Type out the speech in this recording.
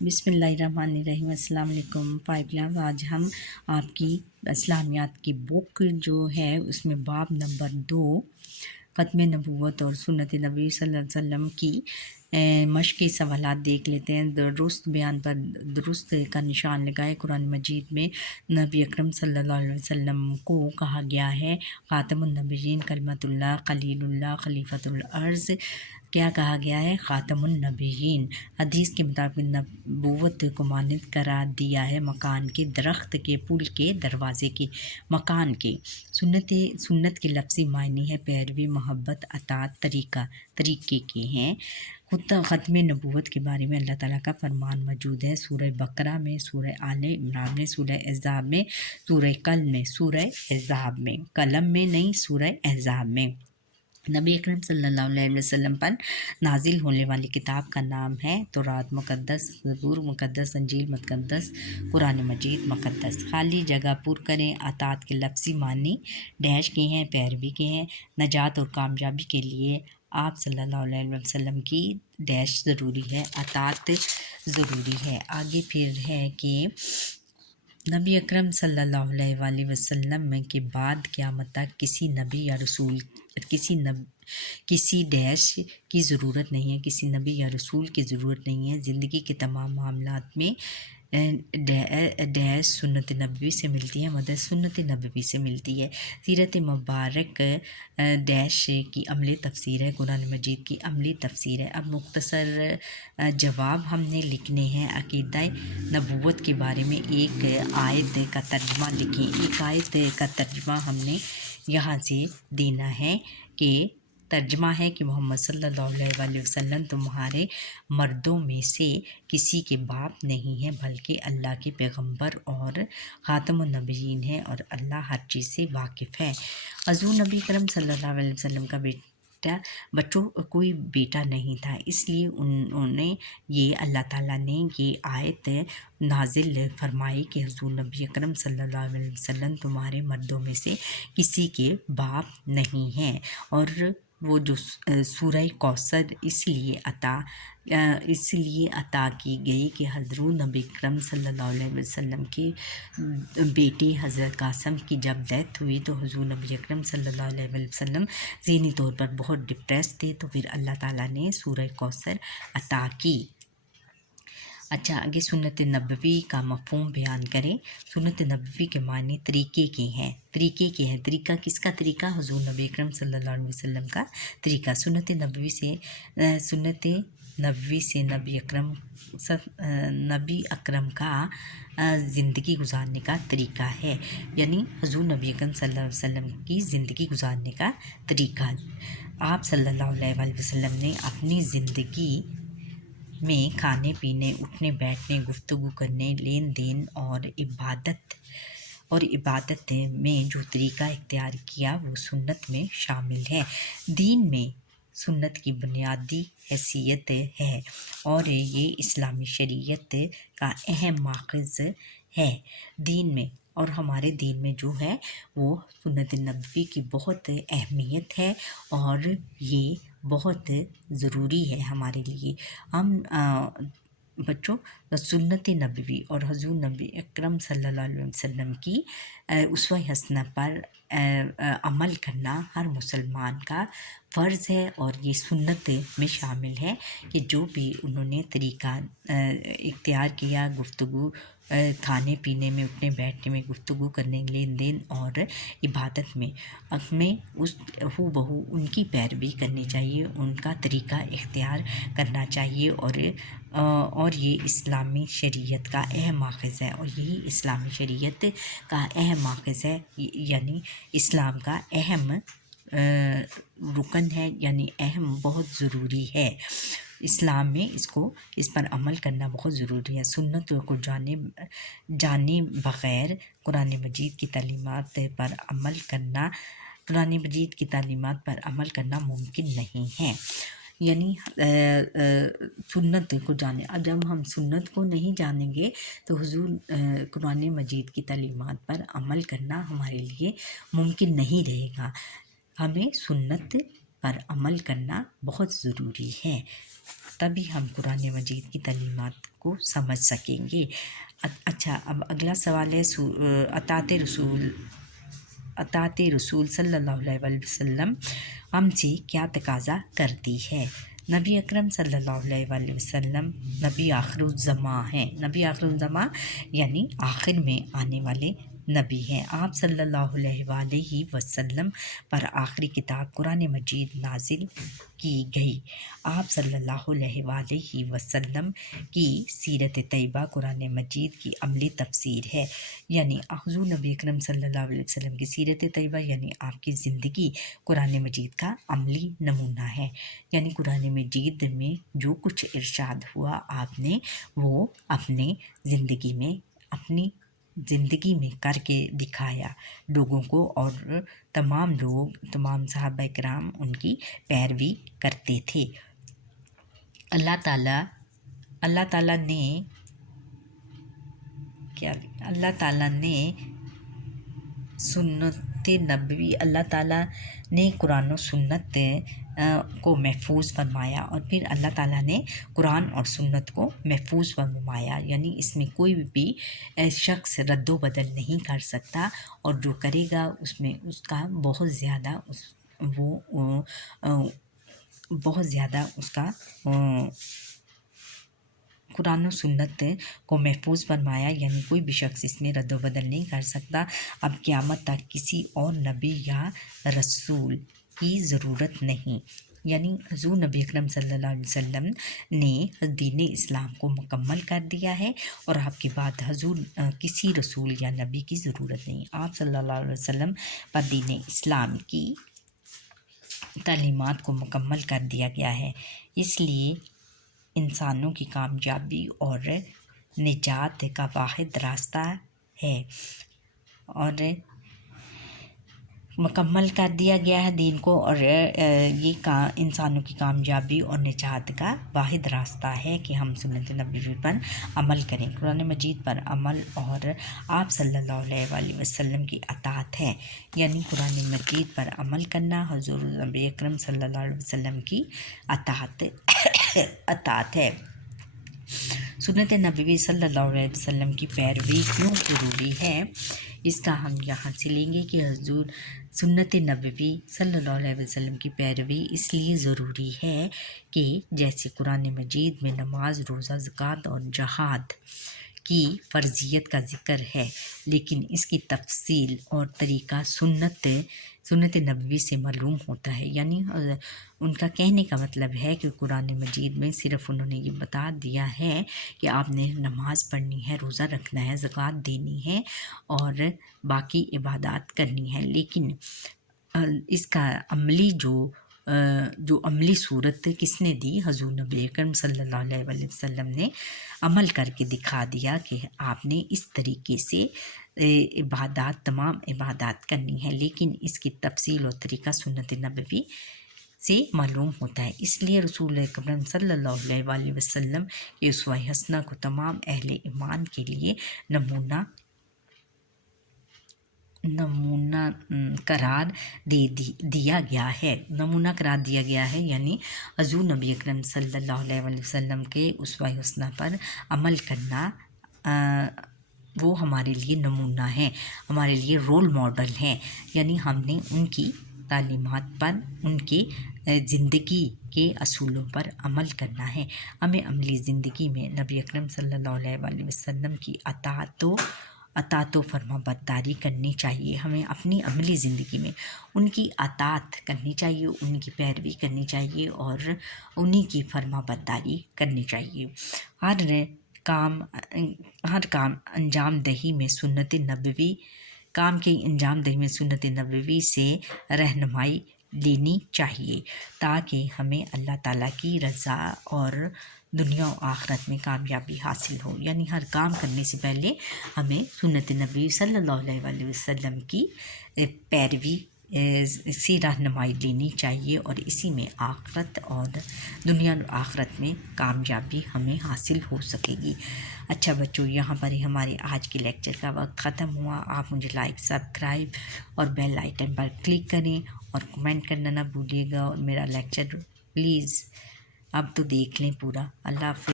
بسم اللہ الرحمن الرحیم۔ السلام علیکم فائو لائف۔ آج ہم آپ کی اسلامیات کی بک جو ہے اس میں باب نمبر 2 ختم نبوت اور سنت نبی صلی اللہ علیہ وسلم کی مشقی سوالات دیکھ لیتے ہیں۔ درست بیان پر درست کا نشان لگائے۔ قرآن مجید میں نبی اکرم صلی اللہ علیہ وسلم کو کہا گیا ہے خاتم النبیین، کلمۃ اللہ، خلیل اللہ، خلیفۃ الارض۔ کیا کہا گیا ہے؟ خاتم النبیین۔ حدیث کے مطابق نبوت کو مانند قرار دیا ہے مکان کے، درخت کے، پل کے، دروازے کے، مکان کے۔ سنت کے لفظی معنی ہے پیروی، محبت، اطاعت، طریقے کے ہیں۔ ختم نبوت کے بارے میں اللہ تعالیٰ کا فرمان موجود ہے سورہ بقرہ میں، سورہ آل عمران میں، سورہ احزاب میں، سورہ قلم میں، سورہ احزاب میں، قلم میں نہیں، سورہ احزاب میں۔ نبی اکرم صلی اللہ علیہ وسلم پر نازل ہونے والی کتاب کا نام ہے تورات مقدس، زبور مقدس، انجیل مقدس، قرآن مجید مقدس۔ خالی جگہ پر کریں۔ اطاعت کے لفظی معنی ڈیش کے ہیں، پیروی کے ہیں۔ نجات اور کامیابی کے لیے آپ صلی اللہ علیہ وسلم کی ڈیش ضروری ہے، اطاعت ضروری ہے۔ آگے پھر ہے کہ نبی اکرم صلی اللہ علیہ وآلہ وسلم کے بعد قیامت تک کسی نبی یا رسول کسی ڈیش کی ضرورت نہیں ہے، کسی نبی یا رسول کی ضرورت نہیں ہے۔ زندگی کے تمام معاملات میں ڈیش سنت نبوی سے ملتی ہے، مدد سنت نبوی سے ملتی ہے۔ سیرت مبارک ڈیش کی عملی تفسیر ہے، قرآن مجید کی عملی تفسیر ہے۔ اب مختصر جواب ہم نے لکھنے ہیں۔ عقیدہ نبوت کے بارے میں ایک آیت کا ترجمہ لکھیں۔ ایک آیت کا ترجمہ ہم نے یہاں سے دینا ہے کہ ترجمہ ہے کہ محمد صلی اللہ علیہ وآلہ وسلم تمہارے مردوں میں سے کسی کے باپ نہیں ہیں بلکہ اللہ کے پیغمبر اور خاتم النبیین ہیں، اور اللہ ہر چیز سے واقف ہے۔ حضور نبی کرم صلی اللہ علیہ وسلم کا بچوں کوئی بیٹا نہیں تھا، اس لیے اللہ تعالیٰ نے یہ آیت نازل فرمائی کہ حضور نبی اکرم صلی اللہ علیہ وسلم تمہارے مردوں میں سے کسی کے باپ نہیں ہیں۔ اور وہ جو سورہ کوثر اس لیے عطا کی گئی کہ حضور نبی اکرم صلی اللہ علیہ وسلم کے بیٹے حضرت قاسم کی جب ڈیتھ ہوئی تو حضور نبی اکرم صلی اللہ علیہ وسلم ذہنی طور پر بہت ڈپریس تھے، تو پھر اللہ تعالیٰ نے سورہ کوثر عطا کی۔ اچھا، آگے سنت نبوی کا مفہوم بیان کریں۔ سنت نبوی کے معنی طریقے کے ہیں۔ طریقہ کس کا طریقہ؟ حضور نبی اکرم صلی اللہ علیہ وسلم کا طریقہ۔ سنت نبوی سے نبی اکرم کا زندگی گزارنے کا طریقہ ہے، یعنی حضور نبی اکرم صلی اللہ علیہ وسلم کی زندگی گزارنے کا طریقہ۔ آپ صلی اللہ علیہ وآلہ وسلم نے اپنی زندگی میں کھانے پینے، اٹھنے بیٹھنے، گفتگو کرنے، لین دین اور عبادت میں جو طریقہ اختیار کیا وہ سنت میں شامل ہے۔ دین میں سنت کی بنیادی حیثیت ہے اور یہ اسلامی شریعت کا اہم ماخذ ہے۔ دین میں اور ہمارے دین میں جو ہے وہ سنت نبوی کی بہت اہمیت ہے اور یہ بہت ضروری ہے ہمارے لیے۔ ہم بچوں سنت نبوی اور حضور نبی اکرم صلی اللہ علیہ وسلم کی اسوہ حسنہ پر عمل کرنا ہر مسلمان کا فرض ہے، اور یہ سنت میں شامل ہے کہ جو بھی انہوں نے طریقہ اختیار کیا گفتگو، کھانے پینے میں، اٹھنے بیٹھنے میں، گفتگو کرنے، لین دین اور عبادت میں، ہمیں ہو بہو ان کی پیروی کرنی چاہیے، ان کا طریقہ اختیار کرنا چاہیے، اور یہ اسلامی شریعت کا اہم ماخذ ہے، اور یہی اسلامی شریعت کا اہم ماخذ ہے، یعنی اسلام کا اہم رکن ہے، یعنی اہم بہت ضروری ہے۔ اسلام میں اس پر عمل کرنا بہت ضروری ہے۔ سنت کو جانے بغیر قرآن مجید کی تعلیمات پر عمل کرنا ممکن نہیں ہے، یعنی سنت کو جانے۔ اب جب ہم سنت کو نہیں جانیں گے تو حضور قرآن مجید کی تعلیمات پر عمل کرنا ہمارے لیے ممکن نہیں رہے گا۔ ہمیں سنت پر عمل کرنا بہت ضروری ہے۔ तभी हम कुरान मजीद की तालीमात को समझ सकेंगे। अच्छा, अब अगला सवाल है अतात रसूल सल्लल्लाहु अलैहि वसल्लम हमसे क्या तकाजा करती है। नबी अकरम सल्लल्लाहु अलैहि वसल्लम नबी आखिरुज़्ज़मा हैं। नबी आखिरुज़्ज़मा यानी आखिर में आने वाले नबी हैं। आप सल्लल्लाहु अलैहि वसल्लम पर आखिरी किताब कुरान मजीद नाजिल की गई। आप सल्लल्लाहु अलैहि वसल्लम की सीरत तैयबा कुरान मजीद की अमली तफसीर है। यानी हुज़ूर नबी अकरम सल्लल्लाहु अलैहि वसल्लम की सीरत तैयबा यानी आपकी ज़िंदगी कुरान मजीद का अमली नमूना है। यानी कुरान मजीद में जो कुछ इरशाद हुआ आपने वो अपनी ज़िंदगी में करके दिखाया लोगों को, और तमाम सहाबा किराम उनकी पैरवी करते थे। अल्लाह ताला ने अल्लाह ताला ने कुरान और सुन्नत को महफूज फरमाया, और फिर अल्लाह ताला ने कुरान और सुन्नत को महफूज फरमाया। यानी इसमें कोई भी शख्स रद्दो बदल नहीं कर सकता, और जो करेगा उसमें उसका बहुत ज़्यादा उसका कुरान और सुन्नत को महफूज फरमाया। यानी कोई भी शख्स इसमें रद्द बदल नहीं कर सकता। अब क़यामत तक किसी और नबी या रसूल की ज़रूरत नहीं। यानी हुज़ूर नबी अकरम सल्लल्लाहु अलैहि वसल्लम ने दीन इस्लाम को मुकम्मल कर दिया है, और आपके बाद किसी रसूल या नबी की ज़रूरत नहीं। आप सल्लल्लाहु अलैहि वसल्लम पर दीन इस्लाम की तालीमात को मुकम्मल कर दिया गया है। इसलिए इंसानों की कामयाबी और निजात का वाहिद रास्ता है, और मुकम्मल कर दिया गया है दीन को, और ये इंसानों की कामयाबी और निजात का वाहिद रास्ता है कि हम सुन्नत नबवी पर अमल करें। कुरान मजीद पर अमल और आप सल्लल्लाहु अलैहि वसल्लम की अतात है। यानी कुरान मजीद पर अमल करना हुज़ूर नबी अकरम सल्लल्लाहु अलैहि वसल्लम की अतात है। सुन्नत नबवी सल्लल्लाहु अलैहि वसल्लम की पैरवी क्यों ज़रूरी है, इसका हम यहाँ से लेंगे कि हुज़ूर सुन्नत नबवी सल्लल्लाहु अलैहि वसल्लम की पैरवी इसलिए ज़रूरी है कि जैसे कुरान मजीद में नमाज, रोज़ा, ज़कात और जहाद की फ़र्ज़ियत का ज़िक्र है, लेकिन इसकी तफसील और तरीक़ा सुन्नत नबवी से मालूम होता है। यानी उनका कहने का मतलब है कि कुरान मजीद में सिर्फ़ उन्होंने ये बता दिया है कि आपने नमाज़ पढ़नी है, रोज़ा रखना है, ज़कात देनी है और बाकी इबादत करनी है, लेकिन इसका जो अमली सूरत किसने दी, हुज़ूर नबी अकरम सल्लल्लाहु अलैहि वसल्लम ने अमल करके दिखा दिया कि आपने इस तरीके से तमाम इबादत करनी है, लेकिन इसकी तफसील और तरीक़ा सुन्नत नबवी से मालूम होता है। इसलिए रसूल अकरम सल्लल्लाहु अलैहि वसल्लम के उसवा हसना को तमाम अहले ईमान के लिए नमूना करार दिया गया है। यानी हुज़ूर नबी अकरम सल्लल्लाहु अलैहि वसल्लम के उसवा हसना पर अमल करना वो हमारे लिए नमूना है, हमारे लिए रोल मॉडल है। यानी हमने उनकी तालीमात पर, उनके ज़िंदगी के असूलों पर अमल करना है। हमें अमली ज़िंदगी में नबी अकरम सल्लल्लाहु अलैहि वसल्लम की अतात फरमा बरदारी करनी चाहिए। हमें अपनी अमली ज़िंदगी में उनकी अतात करनी चाहिए, उनकी पैरवी करनी चाहिए और उन्हीं की फरमा बरदारी करनी चाहिए। हर काम अंजाम दही में सुन्नत नबवी से रहनुमाई लेनी चाहिए, ताकि हमें अल्लाह ताला की रज़ा और दुनिया और आखिरत में कामयाबी हासिल हो। यानी हर काम करने से पहले हमें सुन्नत नबी सल्लल्लाहु अलैहि वसल्लम की पैरवी से रहनुमाई लेनी चाहिए, और इसी में आखिरत और दुनिया और आखिरत में कामयाबी हमें हासिल हो सकेगी। अच्छा बच्चों, यहाँ पर ही हमारे आज के लेक्चर का वक्त ख़त्म हुआ। आप मुझे लाइक, सब्सक्राइब और बेल आइकन पर क्लिक करें और कमेंट करना ना भूलिएगा, और मेरा लेक्चर प्लीज़ اب تو دیکھ لیں پورا۔ اللہ حافظ۔